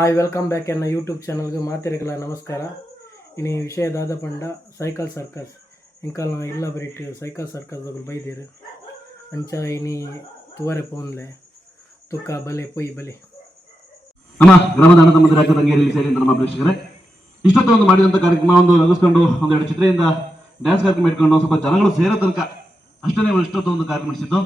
Hi welcome back ಎನ್ನ YouTube ಚಾನಲ್ಗೆ ಮಾತಿರಗಲ ನಮಸ್ಕಾರ. ಇನಿ ವಿಷಯ ದಾದ ಪಂಡ ಸೈಕಲ್ ಸರ್ಕಸ್ ಇಂಕಲ್ ಇಲ್ಲ ಬರೀಟ್ ಸೈಕಲ್ ಸರ್ಕಸ್ ಬೈದಿರು ಅಂಚ ಇನಿ ತುವರೆ ಪೋನ್ಲೆ ತುಕ್ಕ ಬಲೆ ಪೊಯ್ ಬಲೆ ನಮ್ಮ ಗ್ರಾಮದ ಅಣ್ಣ ತಮ್ಮ ರಾಜ್ಯ ತಂಗೇರಿಯಲ್ಲಿ ಸೇರಿದಂತ ನಮ್ಮ ಪ್ರೇಕ್ಷಕರೇ, ಇಷ್ಟೊತ್ತು ಒಂದು ಮಾಡಿದಂಥ ಕಾರ್ಯಕ್ರಮ ಒಂದು ನಗಿಸ್ಕೊಂಡು ಒಂದೆರಡು ಚಿತ್ರೆಯಿಂದ ಡ್ಯಾನ್ಸ್ ಕಾರ್ಯಕ್ರಮ ಇಟ್ಕೊಂಡು ಸ್ವಲ್ಪ ಜನಗಳು ಸೇರೋ ತನಕ ಅಷ್ಟೇ ಇಷ್ಟೊತ್ತು ಒಂದು ಕಾರ್ಯಕ್ರಮ ನಡೆಸಿದ್ದು.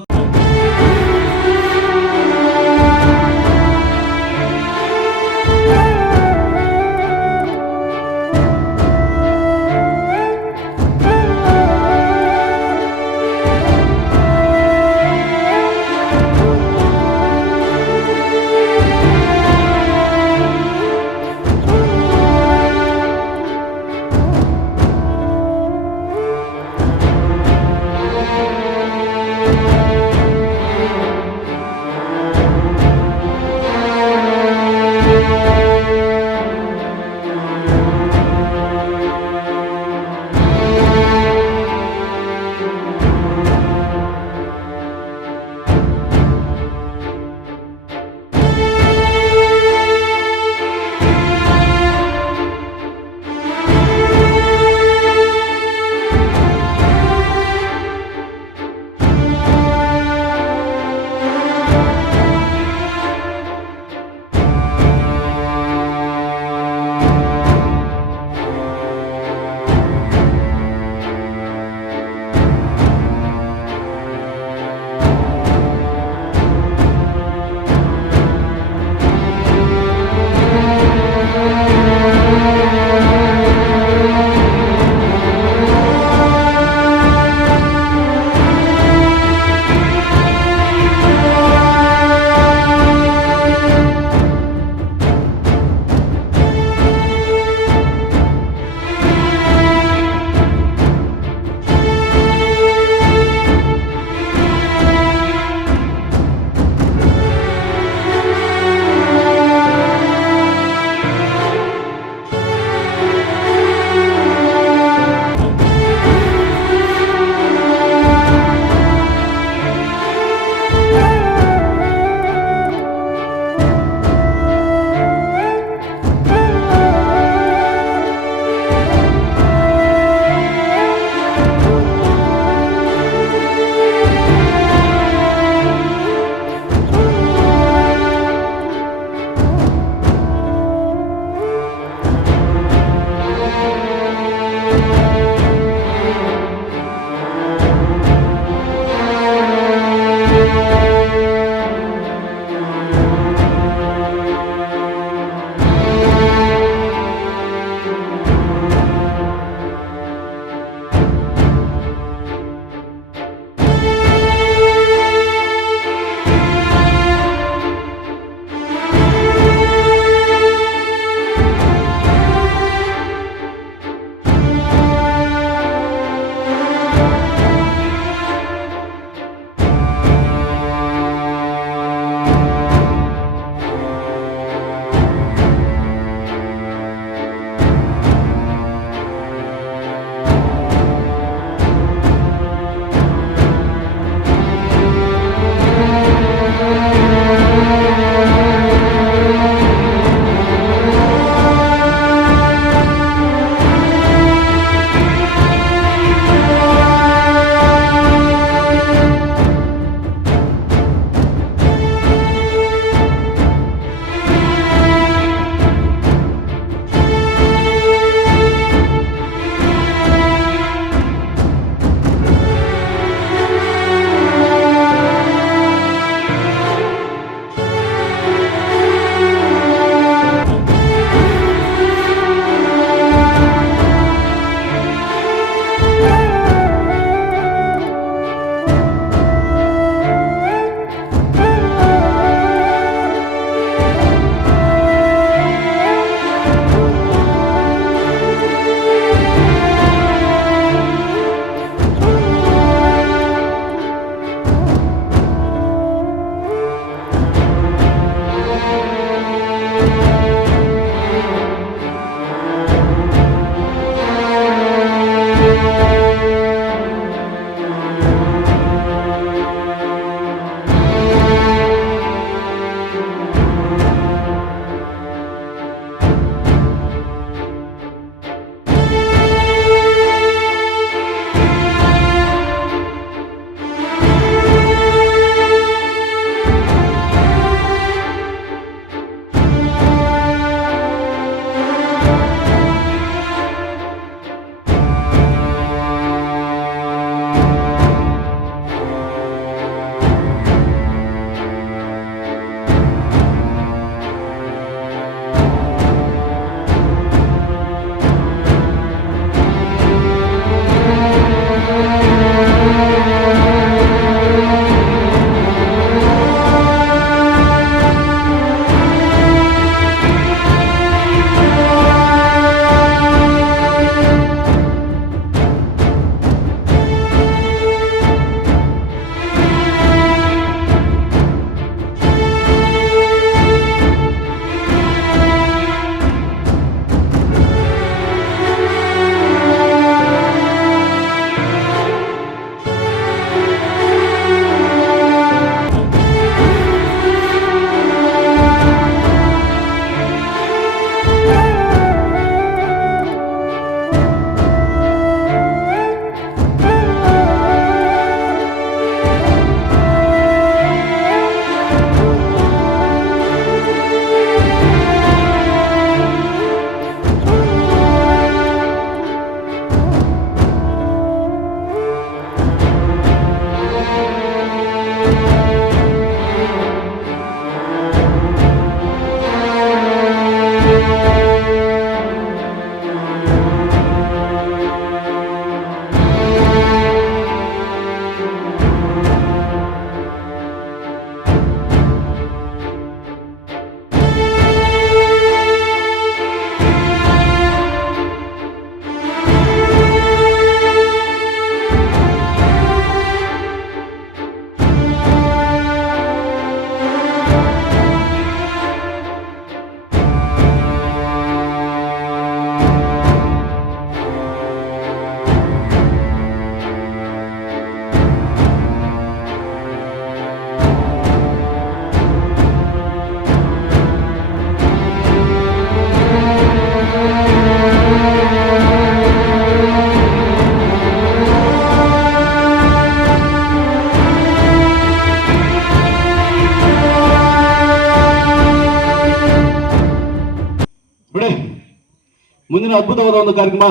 ಅದ್ಭುತವಾದ ಒಂದು ಕಾರ್ಯಕ್ರಮ.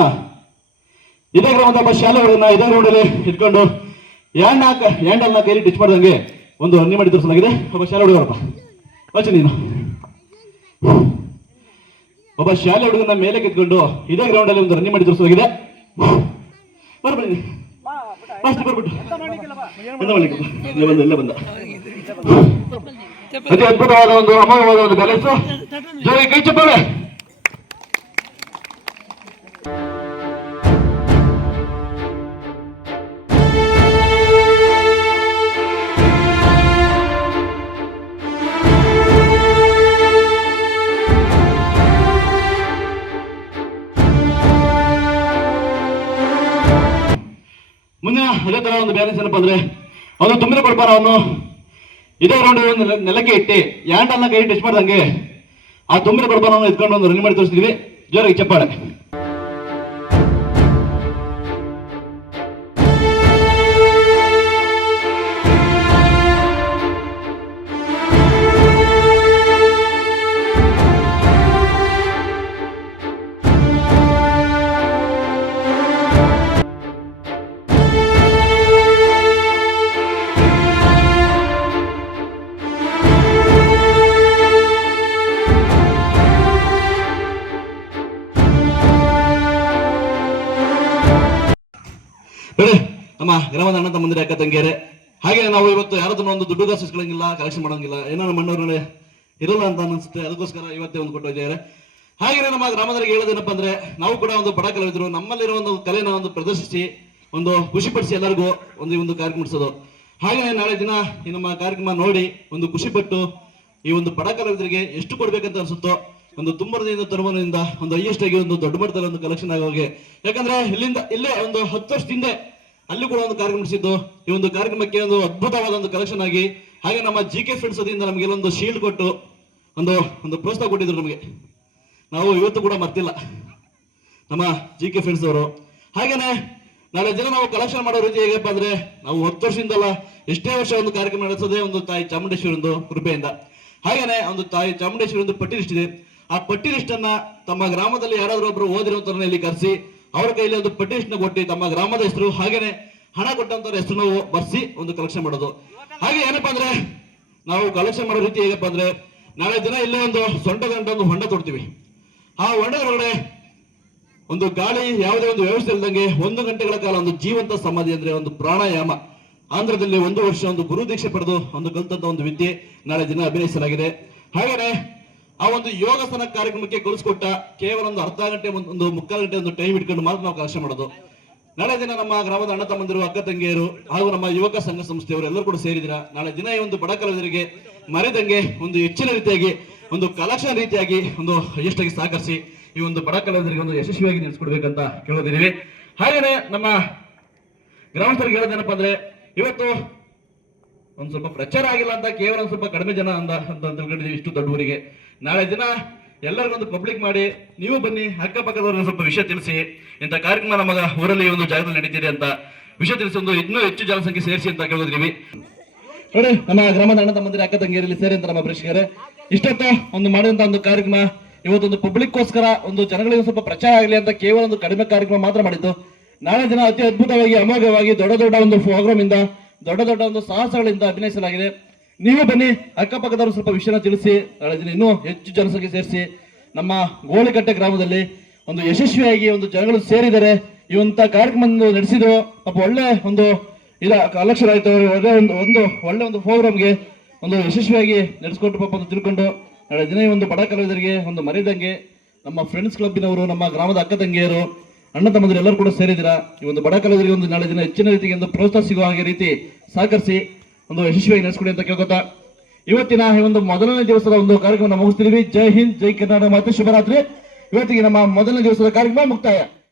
ಇದೇ ಗ್ರಾಮದ ಒಬ್ಬ ಶಾಲೆಗಳನ್ನ ಇದೇ ಗ್ರೌಂಡಲ್ಲಿ ಇಟ್ಕೊಂಡು ಹ್ಯಾಂಡಲ್ನ ಕೈಲಿ ಟಚ್ ಮಾಡ್ದಂಗೆ ಒಂದು ರನ್ನಿಂಗ್ ಮಾಡಿ ತೋರಿಸಲಾಗಿದೆ. ಒಬ್ಬ ಶಾಲೆ ಹುಡುಗರಪ್ಪ ವಾಚ ನೀನು ಒಬ್ಬ ಶಾಲೆ ಹುಡುಗನ ಮೇಲೆ ಕಿತ್ಕೊಂಡು ಇದೇ ಗ್ರೌಂಡ್ ಅಲ್ಲಿ ಒಂದು ರನ್ನಿಂಗ್ ಮಾಡಿ ತೋರಿಸಲಾಗಿದೆ. ಬರ್ಬನ್ನಿ ಬರ್ಬಿಟ್ಟು ಎಲ್ಲ ಬಂದ ಅತಿ ಅದ್ಭುತವಾದ ಒಂದು ಅಮೋಘವಾದ ಒಂದು ಬ್ಯಾಲೆನ್ಸ್. ಜೋರಿ ಕೈ ಚಪ್ಪಾಳೆ. ಮುಂದಿನ ಅದೇ ತರ ಒಂದು ಬ್ಯಾಲೆನ್ಸ್ ಏನಪ್ಪ ಅಂದ್ರೆ ಅವನು ತುಂಬಿದ ಕೊಡ್ಬಾರವನ್ನು ಇದೇ ರೌಂಡ್ ನೆಲಕ್ಕೆ ಇಟ್ಟು ಹ್ಯಾಂಡಲ್ನ ಕೈ ಟಚ್ ಮಾಡ್ದಂಗೆ ಆ ತುಂಬಿದ ಕೊಡ್ಬಾರವನ್ನು ಎತ್ಕೊಂಡು ಒಂದು ರನ್ನಿಂಗ್ ಮಾಡಿ ತೋರಿಸ್ತೀವಿ. ಜೋರಾಗಿ ಚಪ್ಪಾಳೆ. ಹೇಳಿ ನಮ್ಮ ಗ್ರಾಮದ ಅಣ್ಣ ತಮ್ಮಂದಿರ ಅಕ್ಕ ತಂಗಿಯರೆ, ಹಾಗೆ ನಾವು ಇವತ್ತು ಯಾರದನ್ನ ಒಂದು ದುಡ್ಡು ಕಾಸು ಇಸ್ಕೊಳ್ಳಂಗಿಲ್ಲ, ಕಲೆಕ್ಷನ್ ಮಾಡೋಂಗಿಲ್ಲ, ಏನೋ ನಮ್ಮ ಮಣ್ಣವ್ರನ್ನೇ ಇರಲ್ಲ ಅಂತ ಅನಿಸುತ್ತೆ. ಅದಕ್ಕೋಸ್ಕರ ಇವತ್ತೇ ಒಂದು ಕೊಟ್ಟಿದ್ದಾರೆ. ಹಾಗೆ ನಮ್ಮ ಗ್ರಾಮದವರಿಗೆ ಹೇಳೋದೇನಪ್ಪ ಅಂದ್ರೆ ನಾವು ಕೂಡ ಒಂದು ಬಡ ಕಲಾವಿದರು, ನಮ್ಮಲ್ಲಿರೋ ಒಂದು ಕಲೆನ ಒಂದು ಪ್ರದರ್ಶಿಸಿ ಒಂದು ಖುಷಿಪಡಿಸಿ ಎಲ್ಲರಿಗೂ ಒಂದು ಕಾರ್ಯಕ್ರಮ ನಡೆಸೋದು. ಹಾಗೆ ನಾಳೆ ದಿನ ಈ ನಮ್ಮ ಕಾರ್ಯಕ್ರಮ ನೋಡಿ ಒಂದು ಖುಷಿಪಟ್ಟು ಈ ಒಂದು ಬಡ ಕಲಾವಿದರಿಗೆ ಎಷ್ಟು ಕೊಡ್ಬೇಕಂತ ಅನ್ಸುತ್ತೋ ಒಂದು ತುಂಬರದಿಂದ ತರುಮನಿಂದ ಒಂದು ಹೈಯೆಸ್ಟ್ ಆಗಿ ಒಂದು ದೊಡ್ಡ ಮಟ್ಟದಲ್ಲಿ ಒಂದು ಕಲೆಕ್ಷನ್ ಆಗೋಗೆ. ಯಾಕಂದ್ರೆ ಇಲ್ಲೇ ಒಂದು 10 ವರ್ಷದಿಂದ ಅಲ್ಲಿ ಕೂಡ ಒಂದು ಕಾರ್ಯಕ್ರಮ ನಡೆಸಿದ್ದು. ಈ ಒಂದು ಕಾರ್ಯಕ್ರಮಕ್ಕೆ ಒಂದು ಅದ್ಭುತವಾದ ಒಂದು ಕಲೆಕ್ಷನ್ ಆಗಿ, ಹಾಗೆ ನಮ್ಮ GK ಫ್ರೆಂಡ್ಸ್ ಅದರಿಂದ ನಮಗೆಲ್ಲ ಒಂದು ಶೀಲ್ಡ್ ಕೊಟ್ಟು ಒಂದು ಪ್ರೋತ್ಸಾಹ ಕೊಟ್ಟಿದ್ರು ನಮಗೆ. ನಾವು ಇವತ್ತು ಕೂಡ ಮರ್ತಿಲ್ಲ ನಮ್ಮ GK ಫ್ರೆಂಡ್ಸ್ ಅವರು. ಹಾಗೇನೆ ನಾಳೆ ದಿನ ನಾವು ಕಲೆಕ್ಷನ್ ಮಾಡೋ ರೀತಿ ಹೇಗಪ್ಪ ಅಂದ್ರೆ ನಾವು 10 ವರ್ಷದಿಂದಲ್ಲ ಎಷ್ಟೇ ವರ್ಷ ಒಂದು ಕಾರ್ಯಕ್ರಮ ನಡೆಸೋದೇ ಒಂದು ತಾಯಿ ಚಾಮುಂಡೇಶ್ವರಿ ಒಂದು ಕೃಪೆಯಿಂದ. ಹಾಗೇನೆ ಒಂದು ತಾಯಿ ಚಾಮುಂಡೇಶ್ವರಿ ಒಂದು ಪಟ್ಟಿ ಲಿಸ್ಟ್ ಇದೆ. ಆ ಪಟ್ಟಿ ಲಿಸ್ಟ್ ಅನ್ನ ತಮ್ಮ ಗ್ರಾಮದಲ್ಲಿ ಯಾರಾದ್ರೂ ಒಬ್ರು ಓದಿರೋಂಥವ್ರನ್ನ ಇಲ್ಲಿ ಕರೆಸಿ ಅವರ ಕೈಲಿ ಒಂದು ಪಟ್ಟಿ ಲಿಸ್ಟ್ ನ ಕೊಟ್ಟು ತಮ್ಮ ಗ್ರಾಮದ ಹೆಸರು ಹಾಗೇನೆ ಹಣ ಕೊಟ್ಟಂತವ್ರ ಹೆಸರು ನಾವು ಬರ್ಸಿ ಒಂದು ಕಲೆಕ್ಷನ್ ಮಾಡೋದು. ಹಾಗೆ ಏನಪ್ಪಾ ಅಂದ್ರೆ ನಾವು ಕಲೆಕ್ಷನ್ ಮಾಡೋ ರೀತಿ ಹೇಗಪ್ಪ ಅಂದ್ರೆ ನಾಳೆ ದಿನ ಇಲ್ಲೇ ಒಂದು ಸೊಂಟದಂಟ ಒಂದು ಹೊಂಡ ತೊಡ್ತೀವಿ. ಆ ಹೊಂಡದ ಹೊರಗಡೆ ಒಂದು ಗಾಳಿ ಯಾವುದೇ ಒಂದು ವ್ಯವಸ್ಥೆ ಇಲ್ದಂಗೆ 1 ಗಂಟೆಗಳ ಕಾಲ ಒಂದು ಜೀವಂತ ಸಮಾಧಿ ಅಂದ್ರೆ ಒಂದು ಪ್ರಾಣಾಯಾಮ ಆಂಧ್ರದಲ್ಲಿ 1 ವರ್ಷ ಒಂದು ಗುರು ದೀಕ್ಷೆ ಪಡೆದು ಒಂದು ಕಲ್ತಂತ ಒಂದು ವಿದ್ಯೆ ನಾಳೆ ದಿನ ಅಭಿನಯಿಸಲಾಗಿದೆ. ಹಾಗೇನೆ ಆ ಒಂದು ಯೋಗಾಸನ ಕಾರ್ಯಕ್ರಮಕ್ಕೆ ಕಲಿಸ್ಕೊಟ್ಟ ಕೇವಲ ಒಂದು ಅರ್ಧ ಗಂಟೆ ಒಂದು ಮುಕ್ಕಾಲು ಗಂಟೆ ಒಂದು ಟೈಮ್ ಇಟ್ಕೊಂಡು ಮಾತ್ರ ನಾವು ಕಲೆಕ್ಷನ್ ಮಾಡೋದು. ನಾಳೆ ದಿನ ನಮ್ಮ ಗ್ರಾಮದ ಅಣ್ಣ ತಮ್ಮಂದಿರು, ಅಕ್ಕ ತಂಗಿಯರು ಹಾಗೂ ನಮ್ಮ ಯುವಕ ಸಂಘ ಸಂಸ್ಥೆಯವರು ಎಲ್ಲರೂ ಕೂಡ ಸೇರಿದಿರ. ನಾಳೆ ದಿನ ಈ ಒಂದು ಬಡ ಕಲಾವಿದರಿಗೆ ಮರೆದಂಗೆ ಒಂದು ಹೆಚ್ಚಿನ ರೀತಿಯಾಗಿ ಒಂದು ಕಲೆಕ್ಷನ್ ರೀತಿಯಾಗಿ ಒಂದು ಎಷ್ಟಾಗಿ ಸಹಕರಿಸಿ ಈ ಒಂದು ಬಡ ಕಲಾವಿದರಿಗೆ ಒಂದು ಯಶಸ್ವಿಯಾಗಿ ನಡೆಸ್ಕೊಡ್ಬೇಕಂತ ಕೇಳೋದಿದ್ದೀವಿ. ಹಾಗೇನೆ ನಮ್ಮ ಗ್ರಾಮಸ್ಥರಿಗೆ ಹೇಳೋದೇನಪ್ಪ ಅಂದ್ರೆ ಇವತ್ತು ಒಂದು ಸ್ವಲ್ಪ ಪ್ರಚಾರ ಆಗಿಲ್ಲ ಅಂತ ಕೇವಲ ಒಂದು ಸ್ವಲ್ಪ ಕಡಿಮೆ ಜನ ಅಂತ ತಿಳ್ಕೊಂಡಿದ್ದೀವಿ ಇಷ್ಟು ದೊಡ್ಡ ಊರಿಗೆ. ನಾಳೆ ದಿನ ಎಲ್ಲರಿಗೊಂದು ಪಬ್ಲಿಕ್ ಮಾಡಿ ನೀವು ಬನ್ನಿ, ಅಕ್ಕಪಕ್ಕದವ್ರಿಗೆ ಸ್ವಲ್ಪ ವಿಷಯ ತಿಳಿಸಿ ಇಂಥ ಕಾರ್ಯಕ್ರಮ ನಮ್ಮ ಊರಲ್ಲಿ ಒಂದು ಜಾಗದಲ್ಲಿ ನಡೀತಿದೆ ಅಂತ ವಿಷಯ ತಿಳಿಸಿ ಒಂದು ಇನ್ನೂ ಹೆಚ್ಚು ಜನಸಂಖ್ಯೆ ಸೇರಿಸಿ ಅಂತ ಕೇಳೋದ್ರೀವಿ. ನೋಡಿ ನಮ್ಮ ಗ್ರಾಮದ ಅಣ್ಣ ತಮ್ಮಂದಿರ ಅಕ್ಕ ತಂಗಿಯರಲ್ಲಿ ಸೇರಿ ಅಂತ ನಮ್ಮ ಪ್ರೇಕ್ಷಕರೇ ಇಷ್ಟೊತ್ತು ಒಂದು ಮಾಡಿದಂತ ಒಂದು ಕಾರ್ಯಕ್ರಮ ಇವತ್ತೊಂದು ಪಬ್ಲಿಕ್ಗೋಸ್ಕರ ಒಂದು ಜನಗಳಿಗೆ ಸ್ವಲ್ಪ ಪ್ರಚಾರ ಆಗಲಿ ಅಂತ ಕೇವಲ ಒಂದು ಕಡಿಮೆ ಕಾರ್ಯಕ್ರಮ ಮಾತ್ರ ಮಾಡಿದ್ದು. ನಾಳೆ ದಿನ ಅತಿ ಅದ್ಭುತವಾಗಿ ಅಮೋಘವಾಗಿ ದೊಡ್ಡ ದೊಡ್ಡ ಒಂದು ಪ್ರೋಗ್ರಾಮ್ ಇಂದ ದೊಡ್ಡ ದೊಡ್ಡ ಒಂದು ಸಾಹಸಗಳಿಂದ ಅಭಿನಯಿಸಲಾಗಿದೆ. ನೀವು ಬನ್ನಿ, ಅಕ್ಕಪಕ್ಕದವರು ಸ್ವಲ್ಪ ವಿಷಯನ ತಿಳಿಸಿ ನಾಳೆ ದಿನ ಇನ್ನೂ ಹೆಚ್ಚು ಜನಸಂಖ್ಯೆ ಸೇರಿಸಿ ನಮ್ಮ ಗೋಳಿಕಟ್ಟೆ ಗ್ರಾಮದಲ್ಲಿ ಒಂದು ಯಶಸ್ವಿಯಾಗಿ ಒಂದು ಜನಗಳು ಸೇರಿದರೆ ಇವಂತ ಕಾರ್ಯಕ್ರಮ ನಡೆಸಿದ್ರು. ಪಾಪ ಒಳ್ಳೆ ಒಂದು ಕಲೆಕ್ಷನ್ ಆಯ್ತು, ಒಳ್ಳೆ ಒಂದು ಪ್ರೋಗ್ರಾಮ್ಗೆ ಒಂದು ಯಶಸ್ವಿಯಾಗಿ ನಡೆಸ್ಕೊಟ್ಟು ಪಾಪ ಅಂತ ತಿಳ್ಕೊಂಡು ನಾಳೆ ದಿನ ಈ ಒಂದು ಬಡ ಕಲಾವಿದರಿಗೆ ಒಂದು ಮರೆದಂಗೆ ನಮ್ಮ ಫ್ರೆಂಡ್ಸ್ ಕ್ಲಬ್ಬಿನವರು, ನಮ್ಮ ಗ್ರಾಮದ ಅಕ್ಕ ತಂಗಿಯರು, ಅಣ್ಣ ತಮ್ಮಂದಿರು ಎಲ್ಲರೂ ಕೂಡ ಸೇರಿದಿರಾ. ಈ ಒಂದು ಬಡ ಕಲಾವಿದರಿಗೆ ಒಂದು ನಾಳೆ ದಿನ ಹೆಚ್ಚಿನ ರೀತಿಗೆ ಒಂದು ಪ್ರೋತ್ಸಾಹ ಸಿಗುವ ಹಾಗೆ ರೀತಿ ಸಹಕರಿಸಿ ಒಂದು ಯಶಸ್ವಿಯಾಗಿ ನಡೆಸ್ಕೊಡಿ ಅಂತ ಕೇಳ್ಕೊತಾ ಇವತ್ತಿನ ಈ ಒಂದು ಮೊದಲನೇ ದಿವಸದ ಒಂದು ಕಾರ್ಯಕ್ರಮ ಮುಗಿಸ್ತೀವಿ. ಜೈ ಹಿಂದ್, ಜೈ ಕರ್ನಾಟಕ ಮತ್ತು ಶುಭರಾತ್ರಿ. ಇವತ್ತಿಗೆ ನಮ್ಮ ಮೊದಲನೇ ದಿವಸದ ಕಾರ್ಯಕ್ರಮ ಮುಕ್ತಾಯ.